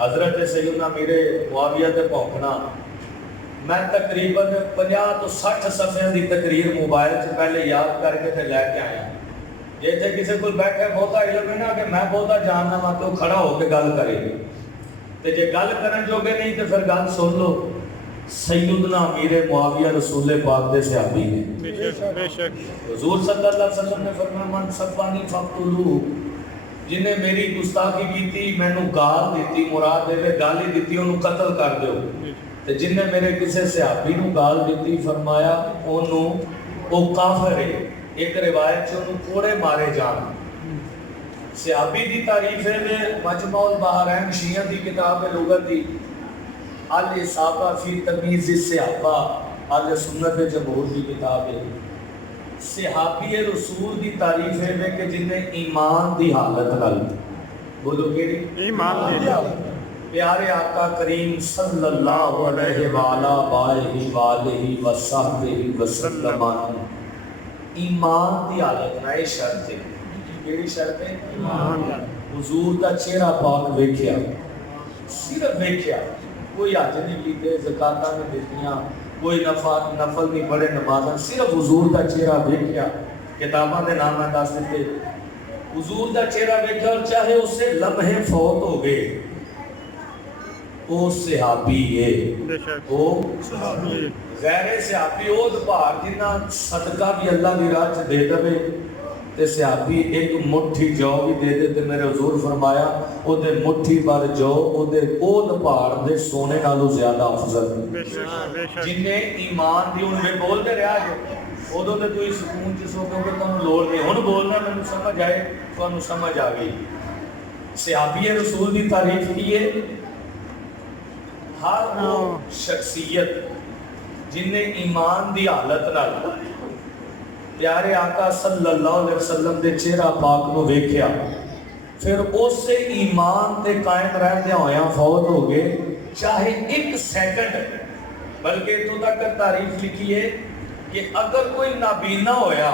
حضرت سیدنا میرے معاویہ تے پونکنا میں تقریباً 50 تو 60 صفحے دی تقریر موبائل سے پہلے یاد کر کے لے کے آیا. جی تے کسی کو بیٹھے بہتا علم ہے نا کہ میں بہتا جاننا وا تو کھڑا ہو کے گل کرے تے جے گل کرن جوگے نہیں تے پھر گل سن لو. سیدنا امیر معاویہ رسول پاک دے صحابی نے. بے شک حضور صلی اللہ علیہ وسلم نے فرمایا من سبانی فقتلوہ, جنہیں میری گستاخی کی مینوں گال دیتی, مراد دے گالی دیتی انہوں قتل کر دیو. تے جنہیں میرے کسی صحابی نوں گال دیتی فرمایا انہوں او کافر ہے. ایک روایت سے انہوں کوڑے مارے جان. صحابی دی تعریف ہے مجمع البحرین شیعہ دی کتاب لغت دی الاصابہ فی تمییز الصحابہ, اہل سنت جمہور کی کتاب ہے. صحابی رسول دی تعریف ہے کہ جنہیں ایمان دی حالت نال, بولو کیڑی ایمان دی حالت, پیارے آقا کریم صلی اللہ علیہ وآلہ وصحبہ وسلم ایمان دی حالت نہ شرط ہے. کیڑی شرط ہے؟ ایمان. حضور دا چہرہ پاک ویکھیا, صرف ویکھیا, کوئی حج نہیں کیتے, زکاتاں نہیں دتیاں, کوئی نفل نہیں پڑھے نمازاں, صرف حضور دا چہرہ ویکھیا. کتاباں دے نام میں دس دیتے, حضور دا چہرہ ویکھیا اور چاہے اس سے لمحے فوت ہو گئے او صحابی ہے. او غیر صحابی او دپار جنہ صدقہ بھی اللہ دی راہ چ دے دے تے صحابی ایک مٹھی جو بھی دے دے تے میرے حضور فرمایا او دے مٹھی بھر جو او دے او دپار دے سونے نالوں زیادہ افضل ہے. جنہیں ایمان دی ان میں بول دے رہا جو ادو تے کوئی سکون چ سو کہ تانوں لوڑ نہیں, ہن بولنا مینوں سمجھ آئے تانوں سمجھ آ گئی. صحابی رسول دی تعریف کی ہے ہر وہ شخصیت جنہیں ایمان دی حالت نال پیارے آقا صلی اللہ علیہ وسلم دے چہرہ پاک نو ویکھیا, پھر اس سے ایمان تے قائم رہندے ہویاں فوت ہو گئے, چاہے ایک سیکنڈ. بلکہ تو تک تعریف لکھی ہے کہ اگر کوئی نابینا ہویا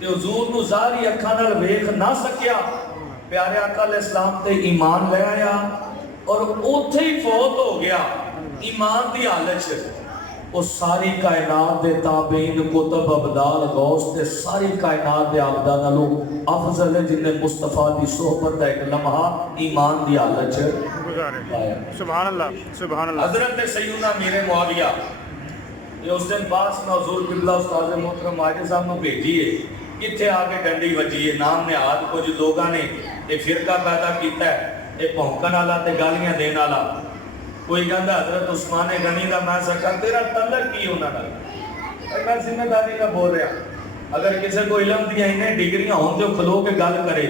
تے حضور نو ظاہری اکھاں نال ویکھ نہ سکیا, پیارے آقا علیہ السلام تے ایمان لے آیا اور اوتھے ہی فوت ہو گیا ایمان دی حالت چ, وہ ساری کائنات دے تابعین کتب ابدال غوث تے ساری کائنات دے عبداں نالوں افضل ہے جنہیں مصطفیٰ دی صحبت دا ایک لمحہ ایمان دی حالت چ گزارے. سبحان اللہ سبحان اللہ. حضرت سیدنا امیر معاویہ یہ اس دن پاس میں حضور قبلہ استاد محترم ماجد صاحب نے بھیجی ہے, کتھے آ کے ڈنڈی وجی ہے, نام نہاد کچھ لوگاں نے ایک فرقہ پیدا کیتا ہے, ایک بھونکن والا تے گالیاں دین والا. کوئی کہندا حضرت عثمان غنی دا میں سکا تیرا تعلق کی انہاں نال, میں ذمہ داری نہ بول رہا. اگر کسی کو علم دیا انہیں ڈگریاں ہوں جو کھلو کے گل کرے,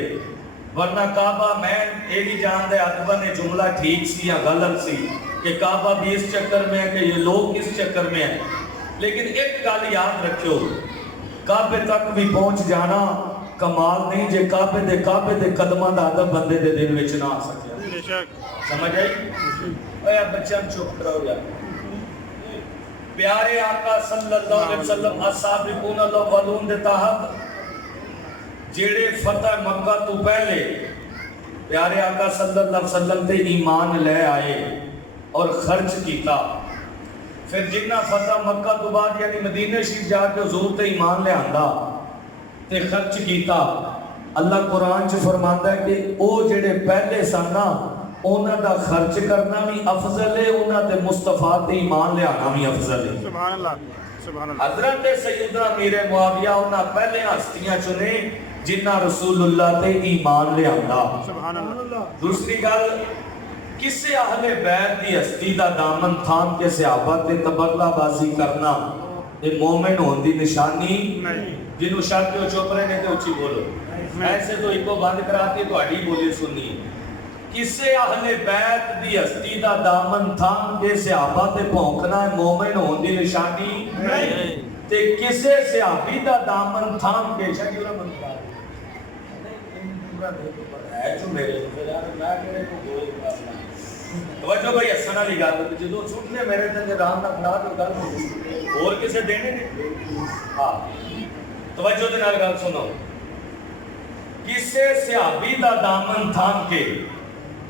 ورنہ کعبہ میں یہ بھی جان دے ادبا نے جملہ ٹھیک سی یا غلط سی کہ کعبہ بھی اس چکر میں ہے کہ یہ لوگ کس چکر میں ہیں. لیکن ایک گل یاد رکھو, کعبے تک بھی پہنچ جانا کمال نہیں جے کعبے دے قدماں دا ادب بندے دے دل وچ نہ آ سکیا. سمجھ آئی؟ اے بچیاں چپ کرو یار. پیارے آقا صلی اللہ علیہ وسلم السابقون الاولون دے تحت جیڑے فتح مکہ تو پہلے پیارے آقا صلی اللہ علیہ وسلم تے ایمان لے آئے اور خرچ کیتا, پھر جنہ فتح مکہ تو بعد یعنی مدینہ شریف جا کے حضور تے ایمان لے آندا تے خرچ کیتا, اللہ قرآن چ فرماندا ہے کہ او جڑے پہلے سن نا انہاں دا خرچ کرنا بھی افضل ہے, انہاں تے مصطفیٰ تے ایمان لے آنا بھی افضل ہے. سبحان اللہ سبحان اللہ. حضرت سیدنا امیر معاویہ انہاں پہلے ہستیاں چنے جنہ رسول اللہ تے ایمان لے آندا. سبحان اللہ. دوسری گل, کسے اہل بیت دی ہستی دا دامن تھام کے صحابہ تے تبادلہ بازی کرنا یہ مومن ہون دی نشانی نہیں. جنہوں شک کے چپ رہنے تے اچھی بولو, ایسے تو ایک کو بند کراتی تو اڈی بولی سنی. کسے اہل بیت دی ہستی دا دامن تھام کے صحابہ تے پھونکنا ہے مومن ہون دی نشانی نہیں. تے کسے صحابی دا دامن تھام کے شکیورہ من کرا ہے جو میرے پھر میں کہنے کو گوئی کرنا. توجہ بھائی حسن علی گل جدوں چھٹنے میرے تے رام دا کھڑا تو گل ہو اور کسے دینے نہیں. ہاں توجہ دے نال گل سنو, کسے صحابی دا دامن تھام کے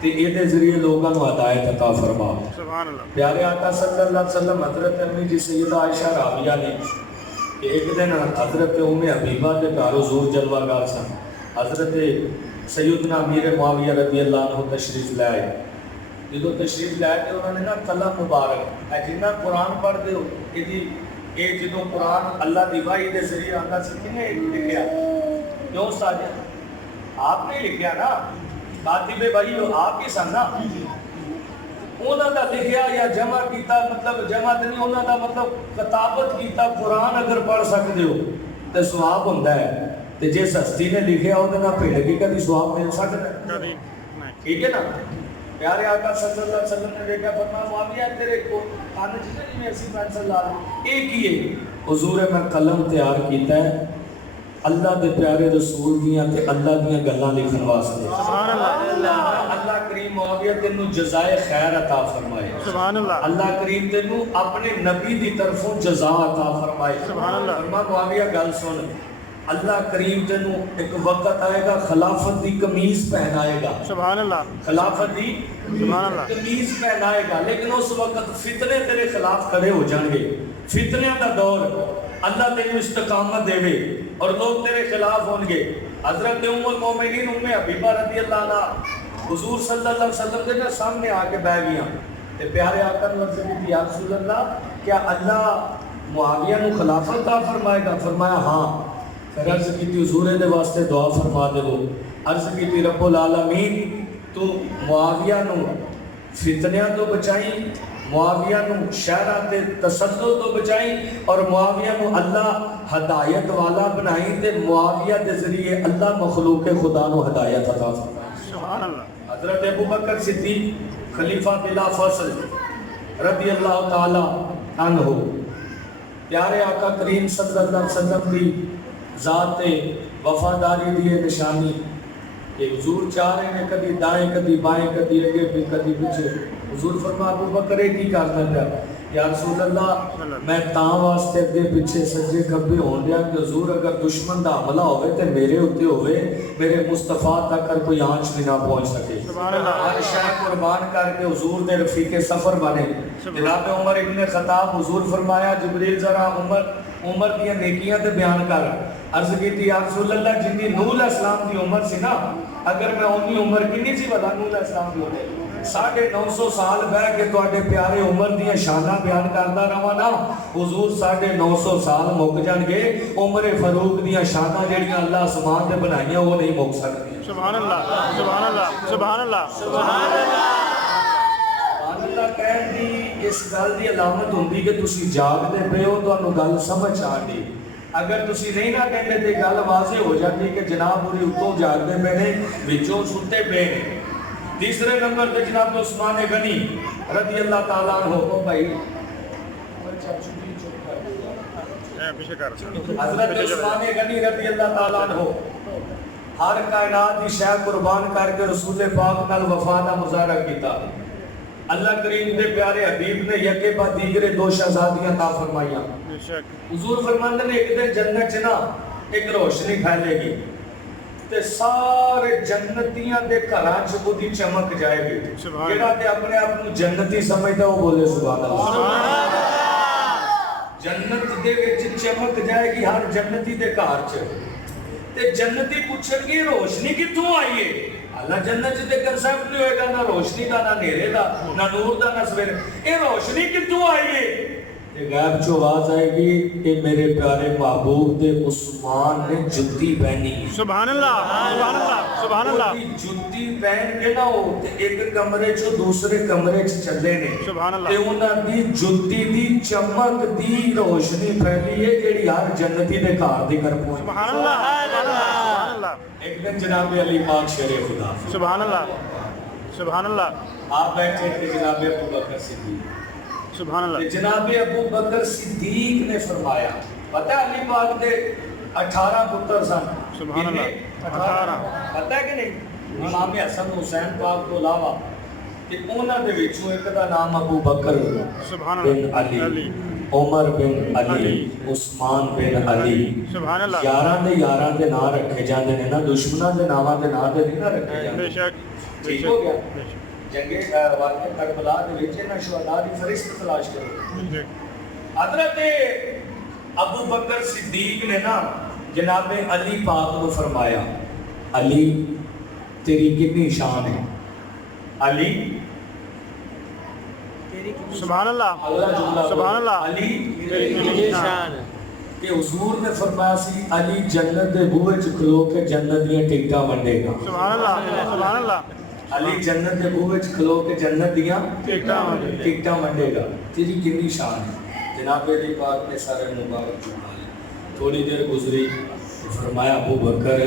تے یہ ذریعے لوگوں کو ہدایت عطا فرما۔ سبحان اللہ۔ پیارے آقا صلی اللہ علیہ وسلم حضرت امی جی سیدہ عائشہ راویہ نے کہ ایک دن حضرت ام حبیبہ کے گھر حضور جلوہ گاہ سن، حضرت سیدنا امیر معاویہ رضی اللہ عنہ تشریف لے آئے۔ جدو تشریف لے کے انہوں نے نا قلم مبارک اے جنہ قرآن پڑھ دے ہو یہ جدو قرآن اللہ دی وحی دے ذریعے آتا سی کنے لکھیا؟ کیوں ساجد آپ نے لکھیا نا، کاتب وحی ہو آپ ہی سن نا، انہوں نے لکھیا یا جمع کیتا، مطلب جمع نہیں، انہوں نے مطلب کتابت کیتا قرآن اگر پڑھ سکتے ہو تو ثواب ہوتا ہے، تو جس ہستی نے لکھیا وہ نہ بھیڑ کی کبھی ثواب مل سکتا ہے، ٹھیک ہے نا؟ پیارے آقا صلی اللہ علیہ وسلم نے دیکھا فرمایا معاویہ تیرے کو کان جتنے میں ایسی پینسل لا لوں ایک ہی ہے حضور میں قلم تیار کیتا ہے اللہ دے پیارے رسول دیاں تے اللہ دیاں گلاں لکھن واسطے۔ سبحان اللہ۔ اللہ کریم معاویہ تینوں جزائے خیر عطا فرمائے۔ سبحان اللہ۔ اللہ کریم تینوں اپنے نبی دی طرفوں جزا عطا فرمائے۔ سبحان اللہ۔ فرمایا معاویہ گل سن، اللہ کریم تینوں ایک وقت آئے گا خلافت دی قمیض پہنائے گا۔ سبحان اللہ۔ خلافت دی سبحان اللہ۔ قمیض پہنائے گا، لیکن اس وقت فتنے تیرے خلاف کھڑے ہو جان گے، فتنے دا دور، اللہ تیرے استقامت دے وے اور لوگ تیرے خلاف ہوں گے۔ حضرت ام المومنین ام حبیبہ رضی اللہ عنہ حضور صلی اللہ علیہ وسلم کے سامنے آ کے بیٹھ گیا تے پیارے آقا نے عرض کی یا رسول اللہ کیا اللہ معاویہ نو خلافت عطا فرمائے گا؟ فرمایا ہاں۔ پھر عرض کی حضور دے واسطے دعا فرما دے وہ، عرض کی رب العالمین تو معاویہ نو فتنیاں تو بچائیں، معاویہ نو شہرہ تے تسلط تو بچائیں اور معاویہ نو اللہ ہدایت والا بنائیں تے معاویہ دے ذریعے اللہ مخلوق خدا نو ہدایت عطا فرمائے۔ سبحان اللہ۔ حضرت ابو بکر صدیق خلیفہ بلا فصل رضی اللہ تعالی عنہ پیارے آقا کریم صلی اللہ علیہ وسلم کی ذات وفاداری دی نشانی کہ حضور چاہ رہے ہیں کدی دائیں کدی بائیں کدی اگے بھی کدی پیچھے۔ حضور فرما ابو بکر کی کرنا پیا یا رسول اللہ میں تاں واسطے اگے پیچھے سجے کھبے ہون دیا کہ حضور اگر دشمن دا حملہ ہوئے تے میرے ہوتے ہوئے میرے مصطفیٰ تک کر کوئی آنچ بھی نہ پہنچ سکے۔ ہر شاہ قربان کر کے حضور دے رفیق سفر بنے۔ جناب عمر ابن خطاب حضور فرمایا جبریل ذرا عمر دیا نیکیاں تے بیان کر۔ عرض کی تھی یا رسول اللہ جنی نوح علیہ السلام کی عمر سی نا اگر میں انہی عمر کی نہیں سی بلا نوح علیہ السلام کی عمر 950 سال بہ کے تواڈے پیارے عمر دیاں شاناں بیان کردا رہواں نا حضور 950 سال مک جان گے عمر فاروق دیاں شاناں جڑیاں اللہ آسمان تے بنائیاں وہ نہیں مک سکدیاں۔ سبحان اللہ۔ سبحان اللہ۔ سبحان اللہ۔ سبحان اللہ کہن دی اس گل دی علامت ہوندی کہ تسی جاگدے پے ہو تانوں گل سمجھ آ گئی۔ اگر تسی نہیں نہ کہندے تے گل واضح ہو جاتی کہ جناب پوری اتوں جاگدے پے نے وچوں ستے پے نے۔ تیسرے نمبر پہ جناب عثمان غنی رضی اللہ تعالیٰ عنہ ہو بھائی حضرت عثمان غنی رضی اللہ تعالیٰ عنہ ہر کائنات کی شے قربان کر کے رسول پاک نال وفا دا مظاہرہ کیتا۔ اللہ کریم دے پیارے حبیب نے یکے بعد دیگرے 2 شہزادیاں عطا فرمائیاں۔ حضور فرماندے نے ایک دن جنت چ نا ایک روشنی پھیلے گی تے سارے جنتیاں دے گھراں چ اودی چمک جائے گی۔ جڑا تے اپنے آپ کو جنتی سمجھدا وہ بولے سبحان اللہ۔ جنت دے وچ چمک جائے گی ہر جنتی دے گھر چ تے جنتی پوچھن گے روشنی کتھوں آئی ہے؟ اللہ جنت چ تے کنسپٹ نہیں ہوئے گا نہ روشنی دا نہ نیرے دا نہ نور دا نہ سویرے، اے روشنی کتھوں آئی ہے؟ غیب چو آواز آئے گی کہ میرے پیارے محبوب دے عثمان نے جتی پہنی۔ سبحان اللہ۔ سبحان اللہ۔ سبحان اللہ۔ جتی پہن کے نہ ہو تے ایک کمرے چو دوسرے کمرے چ چلے نے سبحان اللہ۔ تے انہاں دی جتی دی چمک دی روشنی پھیلی ہے جیڑی ہر جنتی دے گھر دی کر پہنچ۔ سبحان اللہ۔ سبحان اللہ۔ ایک دن جناب علی پاک شیر خدا سبحان اللہ۔ سبحان اللہ۔ آپ بیٹھے تھے جناب ابو بکر صدیق سبحان اللہ۔ جناب ابو بکر صدیق نے فرمایا پتہ ہے علی پاک دے 18 پتر سن۔ سبحان اللہ۔ 18 پتہ ہے کہ نہیں؟ امام حسن حسین پاک کو علاوہ کہ انہاں دے وچوں ایک دا نام ابو بکر بن علی، عمر بن علی، عثمان بن علی۔ سبحان اللہ۔ 11 دے نام رکھے جاندے نے نا، دشمناں دے ناماں دے نام تے نہیں نہ رکھے جاندے۔ بے شک۔ ٹھیک ہو گیا جنگے واقعہ کربلا دے وچ انہاں شہداء دی فہرست تلاش کرو حضرت ابو بکر صدیق نے نا جناب علی پاک کو فرمایا علی تیری کتنی شان ہے علی سبحان اللہ اگلا جملہ سبحان اللہ علی تیری کتنی شان ہے کہ حضور نے فرمایا سی علی جنت دے بوئے چ کھلو کے جنت دیاں ٹکٹاں ونڈے گا سبحان اللہ سبحان اللہ علی جنت دے بوئے چ کھلو کے جنت دیاں ٹکٹاں ونڈے گا تیری کتنی شان ہے جناب علی پاک نے سارے مبارک تھوڑی دیر گزری فرمایا ابو بکر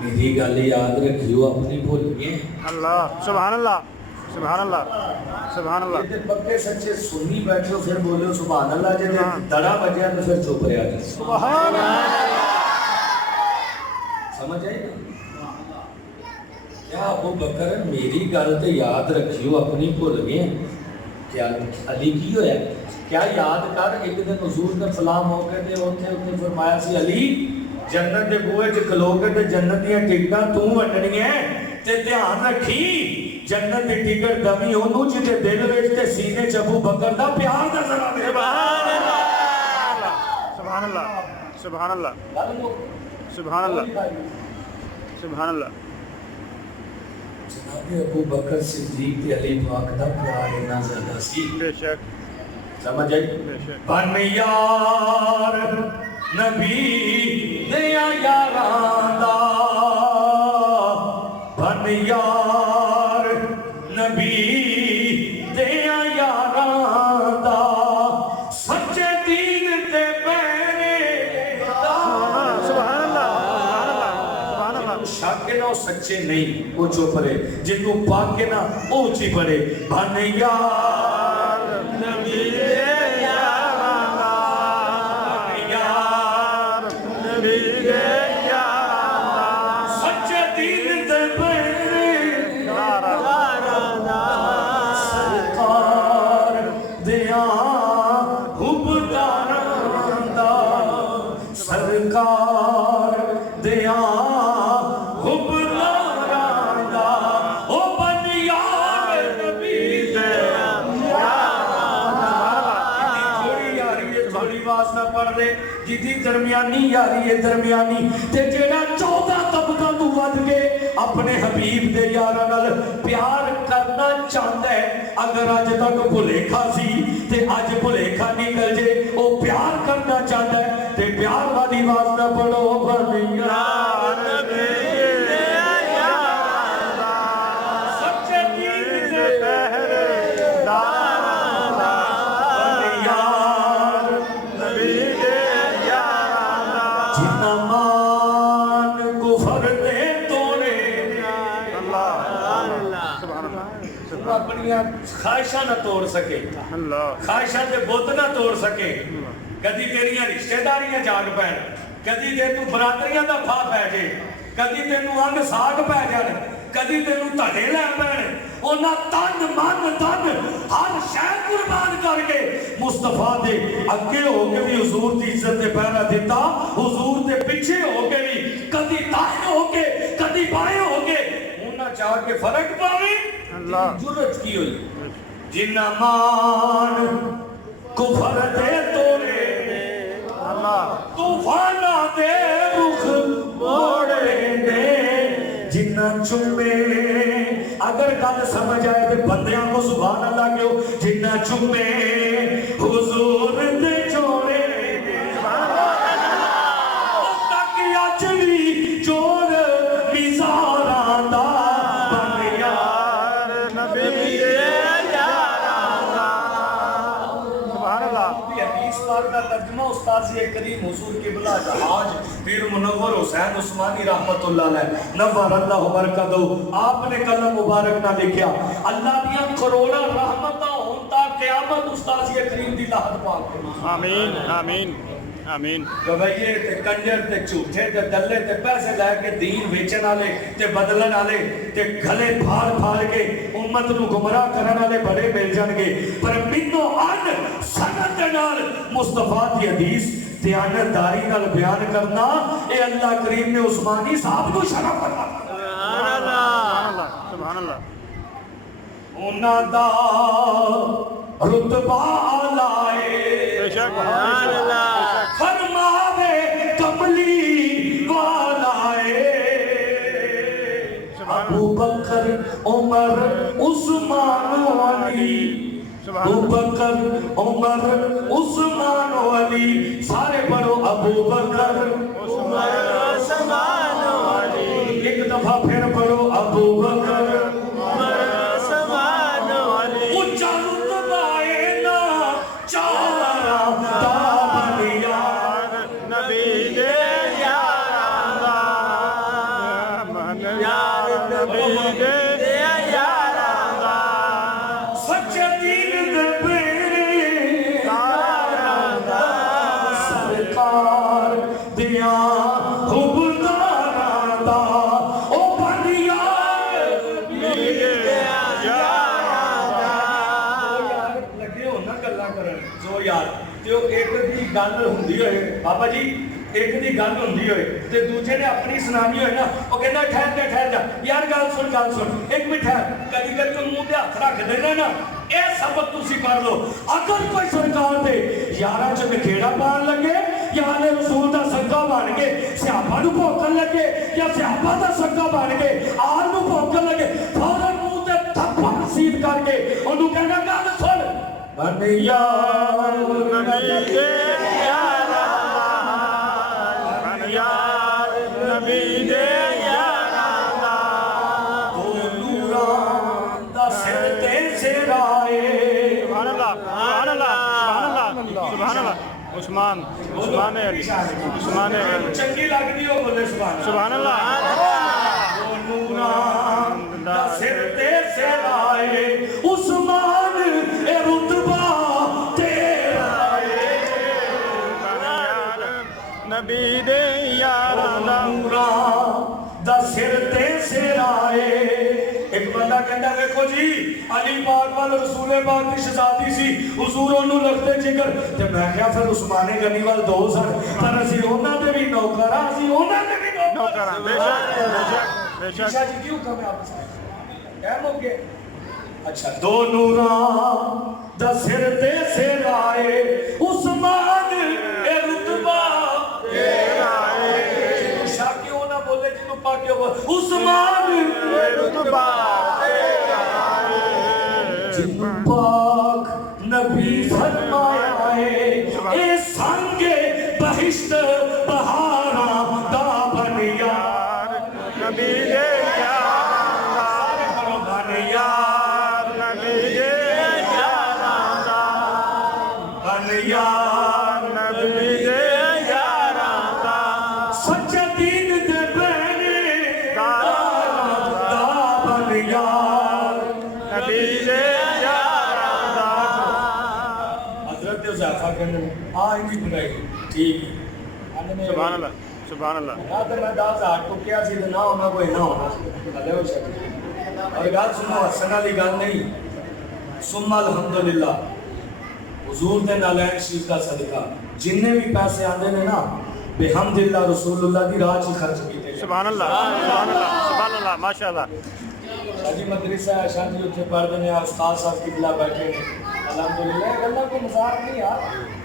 میری گل یاد رکھیو اپنی بھول گئے اللہ سبحان اللہ سبحان اللہ سبحان اللہ یہ پکے سچے سنی بیٹھے ہو پھر بولے سبحان اللہ جے دڑا بجیا تو پھر چپ رہا جائے سبحان اللہ سمجھ آئی نا کیا ابو بکر میری گل تے یاد رکھیو اپنی بھول گئے کیا علی کی ہویا کیا یاد کر ایک دن حضور نے فلاں موقع تے اوتھے فرمایا سی علی جنت دے بوئے چ کھلو کے تے جنت دیاں ٹکٹاں تو ونڈنیاں تے دھیان رکھی جنت دی ٹکٹ دمی اونوں جتے دل وچ تے سینے چ ابو بکر دا پیار نظر آوے سبحان اللہ سبحان اللہ سبحان اللہ سبحان اللہ جناب ابو بکر صدیق تے علی پاک دا پیار اتنا زیادہ سی بے شک سمجھ آئی بن یار نبی دیا یاراں دا بن یار نبی دیا یاراں دا سچے دین تے پیرے دا سبحان اللہ سبحان اللہ شک کے نہ وہ سچے نہیں وہ چپ رہے جن کو پاک کے نہ وہ اونچی پڑے بن یار نبی سرکار دیا حب ناراندہ او بن یار نبی دیا تھوڑی یاری ہے تھوڑی واسطہ پڑھ دے جدی درمیانی یاری ہے درمیانی تے جیڑا 14 طبقہ تو ود کے اپنے حبیب دے یاراں نال پیار کرنا چاہتا ہے اگر اج تک بھلیکھا سی تے اج بھلیکھا نکل جے او پیار کرنا چاہتا ہے تے پیار والی واسطہ پڑھو بن یار نبی سچے دین دے پہرے دار بن یار نبی جنا مان کفر دے توڑے اپنی خواہشاں نہ توڑ سکے خواہشاں دے بت نہ توڑ سکے کدی تیریاں رشتہ داریاں جاگ پین کدی تینوں برادریاں دا پھا پہ جے کدی تینوں انگ ساگ پہ جان کدی تینوں تھڑے لے پین انہاں تن من دن ہر شے قربان کر کے مصطفیٰ دے اگے ہو کے بھی حضور دی عزت دے پہرا دیتا حضور دے پیچھے ہو کے بھی کدی دائیں ہو کے کدی بائیں ہو کے انہاں چاہ کے فرق پاوے جرت کی ہوئی جنہ مان کفر دے توڑے طوفانہ دے رخ موڑے دے جنہ چمے اگر گل سمجھ آئے تو بندیاں کو سبحان اللہ کیوں جنہ چمے حضور دے چھوڑے دے تک اجلی جوڑ میزاراں دا بن یار نبی کا ترجمہ استاذ کریم حضور قبلہ جہاج پیر منور حسین عثمانی رحمت اللہ علیہ نور اللہ برکتہ آپ نے کلم مبارک نہ لکھیا اللہ دیاں کروڑا رحمتاں ہوندا قیامت استاذ کریم دی لاہت پاک آمین آمین آمین گویے تے کنجر تے جھوٹے تے دلے تے پیسے لے کے دین ویچن والے تے بدلن والے تے گھلے پھاڑ پھاڑ کے امت نو گمراہ کرن والے بڑے مل جان گے پر منو ان سند دے نال مصطفیٰ دی حدیث دیانتداری نال بیان کرنا اے اللہ کریم نے عثمانی صاحب کو شرف عطا فرمایا سبحان اللہ انہاں دا رتبہ لائے بے شک سبحان اللہ فرماوے کملی والائے ابو بکر عمر عثمان علی ابو بکر عمر عثمان علی سارے پڑھو ابو بکر عمر عثمان علی ایک دفعہ پھر پڑھو ابو بکر عمر عثمان علی اونچا رتبہ نا چارا دا بنیا نبی دے یاراں دا من یار نبی دے یاراں دا سچے دین دے پیرے یاراں دا سرکار دیا حبداراں دا او بنیا نبی دے یاراں دا لگے ہو نا گلاں کرن جو یار تے ایک دی گل ہوندی ہوئے بابا جی ایک دی گل ہوندی ہوئے تے دوجے نے اپنی سنانی ہوئے نا وہ کہندا ٹھہر جا یار گل سن ایک منٹ ٹھہر کدی کدی تو منہ تے ہاتھ رکھ دینا نا اے سبق تسی پڑھ لو اگر کوئی سرکار دے یاراں چ نکھیڑا پان لگے یا نے رسول دا سنگا بن کے صحابہ نو بھوکن لگے یا صحابہ دا سنگا بن کے آل نو بھوکن لگے فوراً منہ تے تھپڑ سیدھ کر کے اونوں کہنا گل سن بنیا نبی دے یاراں دا من یار نبی دے یاراں دا تو نوراں دا سر تے سرائے سبحان اللہ سبحان اللہ سبحان اللہ عثمان علی عثمان علی چنگی لگدی ہو بولے سبحان اللہ تو نوراں دا سر تے سرائے عثمان اے رتبہ تیرا نبی دے یاراں دا نوراں دا سر تے سرائے ایک بندہ کہتا ہے دیکھو جی علی پاک وال رسول پاک کی شہزادی سی حضور انہوں لگتے جگر تے میں کہا پھر عثمان غنی وال دو سن پر اسی انہاں دے بھی نوکر اسی انہاں دے بھی نوکر بے شک شاہ جی کیوں کہا میں آپ سے ٹائم ہو گیا اچھا دو نوراں دا سر تے سرائے عثمان اے رتبہ تیرا ہے شاہ کیوں نہ بولے جنوں پاک کیوں بولے عثمان اے رتبہ تیرا ہے جن پاک نبی فرمایا ہے اے سنگ بہشت بہاراں دا بنیا نبی دے یاراں بنیا نبی دے یاراں دا بنیا نبی دے یاراں دا سچے دین دے بینے دا بنیا نبی دے یاراں دا حضرت حذیفہ کہنے ان کی بنائی ٹھیک سبحان اللہ سبحان اللہ یہاں تو میں 10,000 تو کیا سی نہ ہونا کوئی نہ ہونا اللہ ہو سکے اور گل سنو حسن والی گل نہیں ثم الحمدللہ حضور دے نالین شریف کا صدقہ جننے بھی پیسے آندے نے نا بحمدللہ رسول اللہ دی راہ چ خرچ کیتے سبحان اللہ سبحان اللہ سبحان اللہ ماشاءاللہ شاہ جی مدرسہ ہے شاہ جی اتنے پڑھ دینے استاد صاحب کی بلا بیٹھے ہیں الحمدللہ یہ گلہ کو مزاق نہیں یار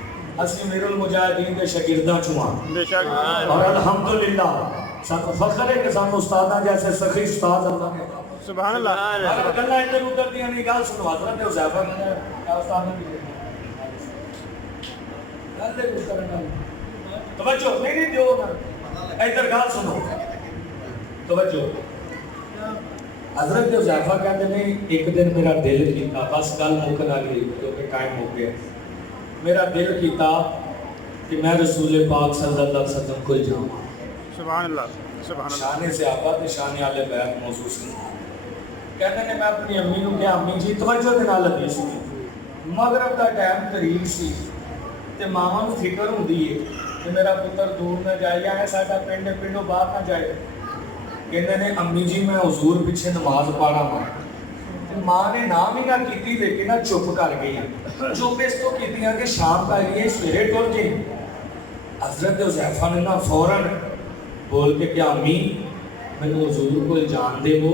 اسی امیر المجاہدین کے شاگرداں چواں بے شک اور الحمدللہ ساتھ فخر ہے کہ ساتھ استاداں جیسے سخی استاد اللہ نے سبحان اللہ اور گلہ ادھر ادھر دیا نہیں گل سنو حضرت حذیفہ نے استاد نے توجہ نہیں دیو نا ادھر گل سنو توجہ حضرت حذیفہ کہتے ہیں ایک دن میرا دل کیتا بس گل مکن والی کیونکہ ٹائم ہو گیا میرا دل کیتا کہ میں رسول پاک صلی اللہ علیہ وسلم کو جاؤں سبحان اللہ سبحان اللہ شان صحابہ تے شان آل بیت موضوع سے کہتے ہیں میں اپنی امی نو کہ امی جی توجہ دے نال لگی سی مغرب دا ٹائم قریب سی تے ماواں نو فکر ہوندی ہے کہ میرا پتر دور نہ جائے یا ہے ساڈا پنڈوں باہر نہ جائے کہندے نے امی جی میں حضور پیچھے نماز پڑھا ہوں ماں نے نام ہی نہ کیتی لیکن چپ کر گئی چپ اس کو کیتی کہ شام پہ گئی سویرے ٹر گئی حضرت حذیفہ نے نا فوراً بول کے کہ امی میں حضور کو جان دے وہ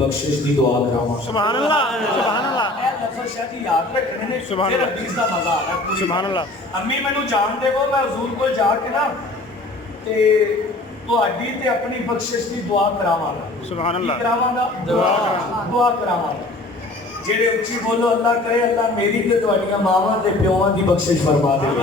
ਬਖਸ਼ਿਸ਼ ਦੀ ਦੁਆ ਕਰਾਵਾਂ। ਸੁਭਾਨ ਅੱਲਾਹ ਸੁਭਾਨ ਅੱਲਾਹ ਇਹ ਲਫ਼ਜ਼ ਸ਼ਾਇਦ ਯਾਦ ਰੱਖਣੇ ਨੇ, ਸੁਭਾਨ ਫਿਰ ਅੱਲਾਹ। ਹਦੀਸ ਦਾ ਮਜ਼ਾ ਆਣਾ ਪੂਰੀ। ਸੁਭਾਨ ਅੱਲਾਹ। ਅੰਮੀ ਮੈਨੂੰ ਜਾਣ ਦੇਵੋ, ਮੈਂ ਹਜ਼ੂਰ ਕੋਲ ਜਾ ਕੇ ਨਾ ਤੇ ਤੁਹਾਡੀ ਤੇ ਆਪਣੀ ਬਖਸ਼ਿਸ਼ ਦੀ ਦੁਆ ਕਰਾਵਾਂਗਾ। ਸੁਭਾਨ ਅੱਲਾਹ। ਕੀ ਕਰਾਵਾਂਗਾ? ਦੁਆ ਕਰਾਵਾਂਗਾ। ਜਿਹੜੇ ਉੱਚੀ ਬੋਲੋ ਅੱਲਾਹ ਕਰੇ ਅੱਲਾਹ ਮੇਰੀ ਤੇ ਤੁਹਾਡੀਆਂ ਮਾਵਾਂ ਤੇ ਪਿਓਾਂ ਦੀ ਬਖਸ਼ਿਸ਼ ਫਰਮਾ ਦੇਵੇ।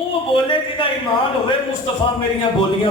ਉਹ ਬੋਲੇ ਜਿਹਦਾ ਈਮਾਨ ਹੋਵੇ ਮੁਸਤਫਾ ਮੇਰੀਆਂ ਬੋਲੀਆਂ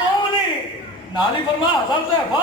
ਕੌਣ ਹੈ ਨਾਲ ਹੀ ਫਰਮਾ ਹਜ਼ਮ ਜ਼ੈਫਾ।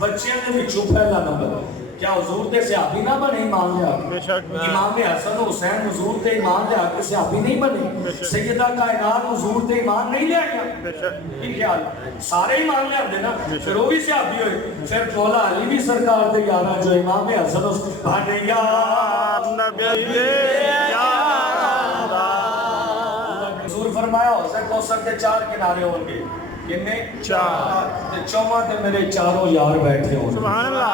بچیاں دے وچوں پہلا نمبر کیا حضور دے صحابی نہ بنے ایمان لے آ بے شک امام حسن حسین حضور دے ایمان لے آ کے صحابی نہیں بنے سیدہ کائنات حضور دے ایمان نہیں لے آیا بے شک یہ خیال سارے ایمان لے آتے نا پھر وہ بھی صحابی ہوئے پھر مولا علی بھی سرکار دے یارا جو امام حسن بنے یا نبی یا حضور فرمایا ہو سکے کوثر کے 4 کنارے ہوں گے کتنے 4 چوواں تے میرے چاروں یار بیٹھے ہوں سبحان اللہ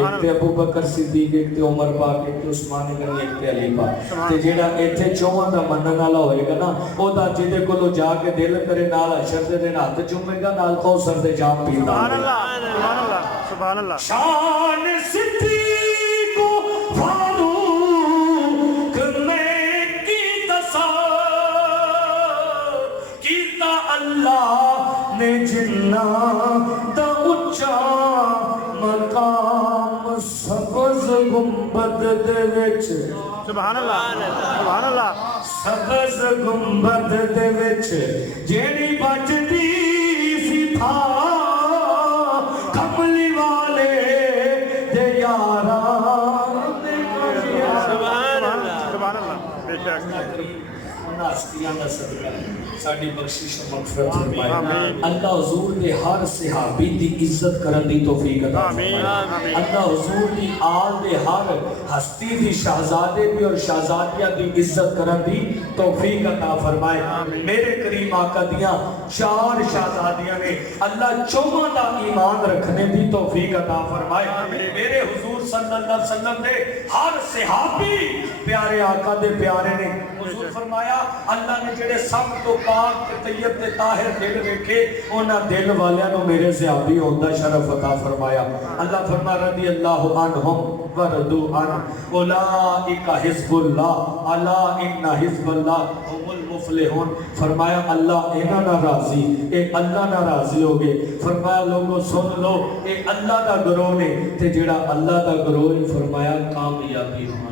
ایک تے ابو بکر صدیق ایک تے عمر پاک ایک تے عثمان غنی ایک تے علی پاک تے جیڑا ایتھے چوواں دا منن والا ہوئے گا نا او دا جدے کولو جا کے دل کرے نال اشر دے دن ہاتھ چومے گا نال کوثر دے جام پیندا سبحان اللہ سبحان اللہ شان صدیق و فاروق میں کی دسا کیتا اللہ نے جنہ دا اچا مقام سبز گنبد دے وچ سبحان اللہ سبز گنبد دے وچ جیڑی بچدی سی تھا کملی والے دے یاراں دے سبحان اللہ بے شک ہستیاں دا صدقہ ساڈی بخشش و مغفرت فرمائے اللہ حضور دے ہر صحابی دی عزت کرن دی توفیق عطا فرمائے اللہ حضور دی آل دے ہر ہستی دی شہزادے دی اور شہزادیاں دی عزت کرن دی توفیق عطا فرمائے میرے کریم آقا دیاں 4 شہزادیاں نے اللہ چوہاں دا ایمان رکھنے دی توفیق عطا فرمائے میرے حضور صلی اللہ علیہ وسلم دے ہر صحابی پیارے آقا دے پیارے نے حضور فرمایا اللہ نے جڑے سب تو پاک تے طیب تے طاہر دل ویکھے انہاں دل والیاں نو میرے صحابی ہوندا شرف عطا فرمایا اللہ فرما رضی اللہ عنہم ورضوا عنہ اولئک حزب اللہ الا ان حزب اللہ هم المفلحون فرمایا اللہ انہاں نہ راضی اے اللہ نہ راضی ہو گئے فرمایا لوگوں سن لو اے اللہ دا گروہ نے تے جڑا اللہ دا گروہ ہے فرمایا کامیابی ہونا